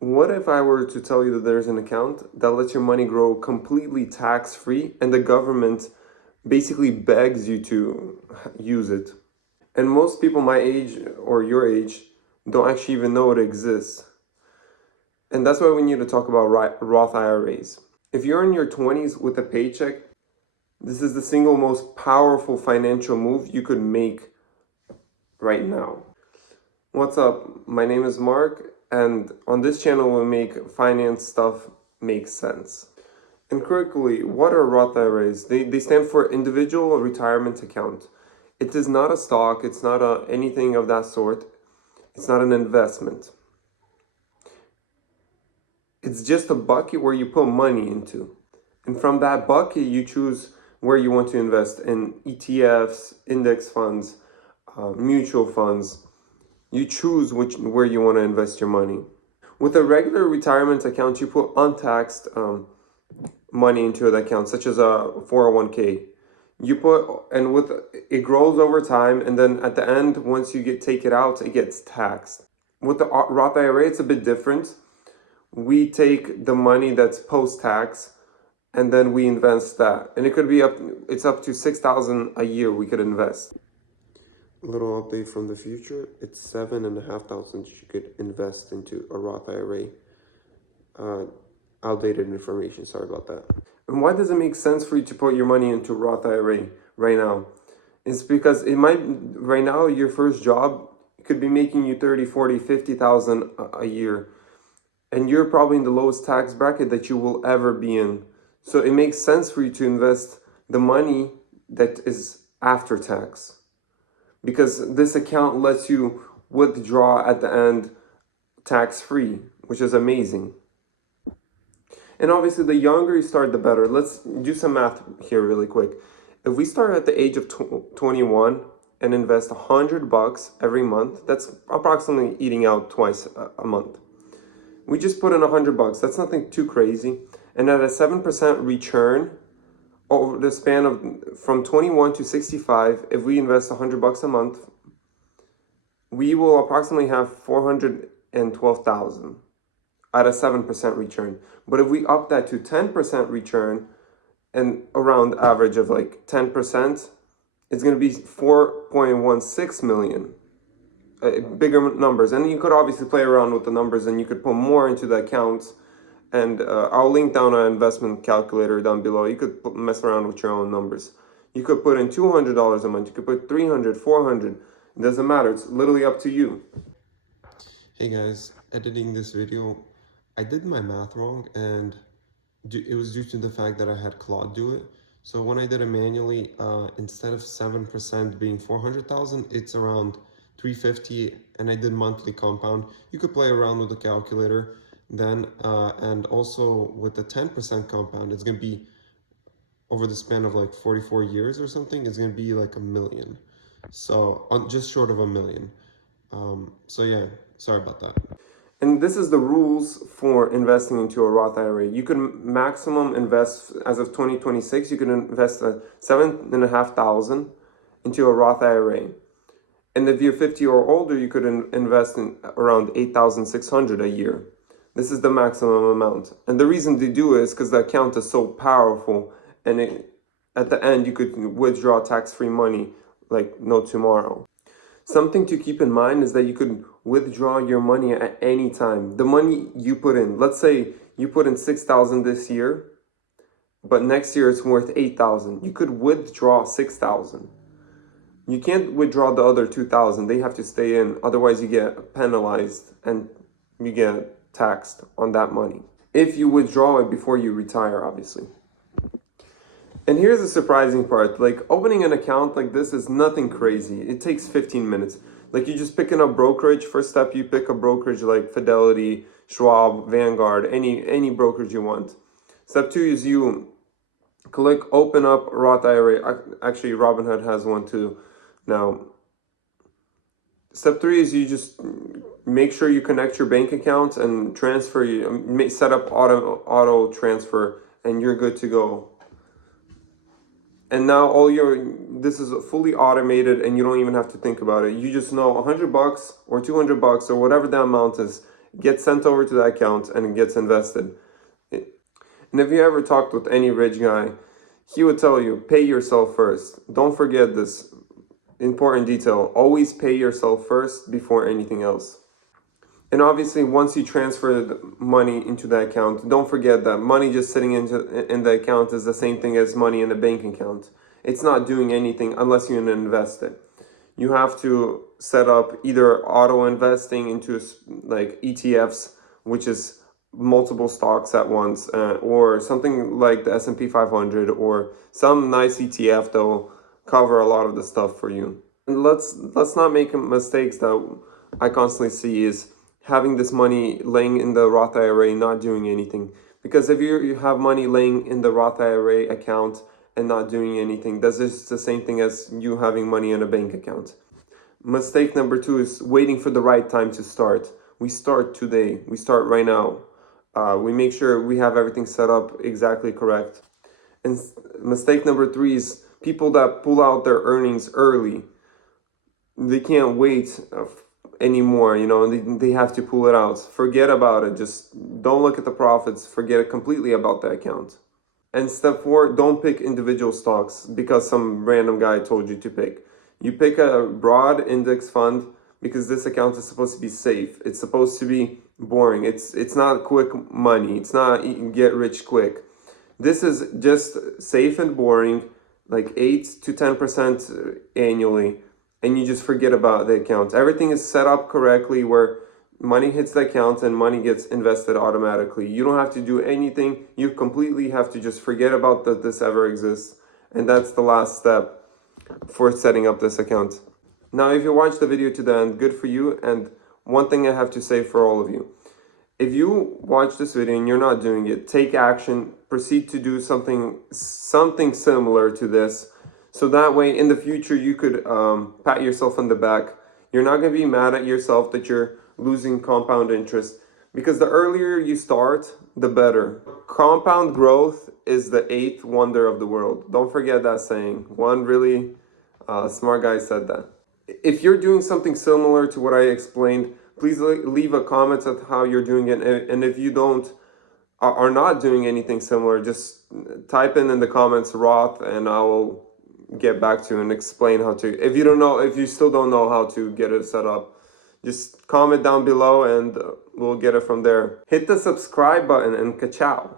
What if I were to tell you that there's an account that lets your money grow completely tax-free and the government basically begs you to use it? And most people my age or your age don't actually even know it exists. And that's why we need to talk about Roth IRAs. If you're in your 20s with a paycheck, this is the single most powerful financial move you could make right now. What's up? My name is Mark, and on this channel we make finance stuff make sense. And quickly, what are Roth IRAs? They stand for Individual Retirement Account. It is not a stock, it's not anything of that sort. It's not an investment. It's just a bucket where you put money into. And from that bucket, you choose where you want to invest in ETFs, index funds, mutual funds. You choose where you want to invest your money. With a regular retirement account, you put untaxed money into an account, such as a 401k. You put, and with it grows over time, and then at the end, once you take it out, it gets taxed. With the Roth IRA, it's a bit different. We take the money that's post-tax, and then we invest that, and it could be it's up to $6,000 a year we could invest. Little update from the future, it's $7,500 you could invest into a Roth IRA. Outdated information, sorry about that. And why does it make sense for you to put your money into Roth IRA right now? It's because right now your first job could be making you 30, 40, 50,000 a year. And you're probably in the lowest tax bracket that you will ever be in. So it makes sense for you to invest the money that is after tax, because this account lets you withdraw at the end tax-free, which is amazing. And obviously, the younger you start, the better. Let's do some math here really quick. If we start at the age of 21 and invest $100 every month, that's approximately eating out twice a month. We just put in $100. That's nothing too crazy. And at a 7% return over the span of from 21 to 65, if we invest $100 a month, we will approximately have 412,000 at a 7% return. But if we up that to 10% return and around average of like 10%, it's going to be 4.16 million. Bigger numbers. And you could obviously play around with the numbers and you could put more into the accounts. And I'll link down an investment calculator down below. You could mess around with your own numbers. You could put in $200 a month. You could put 300, 400. It doesn't matter. It's literally up to you. Hey guys, editing this video, I did my math wrong, and it was due to the fact that I had Claude do it. So when I did it manually, instead of 7% being 400,000, it's around 350, and I did monthly compound. You could play around with the calculator then, and also with the 10% compound, it's going to be over the span of like 44 years or something, it's going to be like $1 million. So just short of $1 million. So yeah, sorry about that. And this is the rules for investing into a Roth IRA. You can maximum invest, as of 2026, you can invest $7,500 into a Roth IRA. And if you're 50 or older, you could invest in around $8,600 a year. This is the maximum amount. And the reason they do it is because the account is so powerful, and at the end you could withdraw tax-free money like no tomorrow. Something to keep in mind is that you could withdraw your money at any time. The money you put in, let's say you put in $6,000 this year, but next year it's worth $8,000. You could withdraw $6,000. You can't withdraw the other $2,000. They have to stay in. Otherwise, you get penalized and you get taxed on that money. If you withdraw it before you retire, obviously. And here's the surprising part, like opening an account like this is nothing crazy. It takes 15 minutes. Like you just picking up brokerage. First step, you pick a brokerage like Fidelity, Schwab, Vanguard, any brokerage you want. Step 2 is you click open up Roth IRA. Actually, Robinhood has one too now. Step 3 is you just make sure you connect your bank accounts and transfer, set up auto transfer, and you're good to go. And now this is fully automated and you don't even have to think about it. You just know $100 or $200 or whatever the amount is, gets sent over to the account and it gets invested. And if you ever talked with any rich guy, he would tell you, pay yourself first. Don't forget this important detail. Always pay yourself first before anything else. And obviously, once you transfer the money into the account, don't forget that money just sitting in the account is the same thing as money in a bank account. It's not doing anything unless you invest it. You have to set up either auto investing into like ETFs, which is multiple stocks at once, or something like the S&P 500, or some nice ETF that will cover a lot of the stuff for you. And let's not make mistakes that I constantly see is having this money laying in the Roth IRA not doing anything. Because if you have money laying in the Roth IRA account and not doing anything, that's just the same thing as you having money in a bank account. Mistake number 2 is waiting for the right time to start. We start today. We start right now. We make sure we have everything set up exactly correct. And mistake number 3 is people that pull out their earnings early. They can't wait anymore, they have to pull it out. Forget about it. Just don't look at the profits. Forget completely about the account. And step 4, don't pick individual stocks because some random guy told you to pick. You pick a broad index fund because this account is supposed to be safe. It's supposed to be boring. It's not quick money. It's not get rich quick. This is just safe and boring, like 8 to 10% annually, and you just forget about the account. Everything is set up correctly where money hits the account and money gets invested automatically. You don't have to do anything. You completely have to just forget about that this ever exists. And that's the last step for setting up this account. Now, if you watched the video to the end, good for you. And one thing I have to say for all of you, if you watch this video and you're not doing it, take action, proceed to do something similar to this. So that way in the future, you could pat yourself on the back. You're not going to be mad at yourself that you're losing compound interest, because the earlier you start, the better. Compound growth is the 8th wonder of the world. Don't forget that saying. One really smart guy said that. If you're doing something similar to what I explained, please leave a comment of how you're doing it. And if you are not doing anything similar, just type in the comments Roth, and I will get back to you and explain how to. If you still don't know how to get it set up, just comment down below and we'll get it from there. Hit the subscribe button and ka-chow.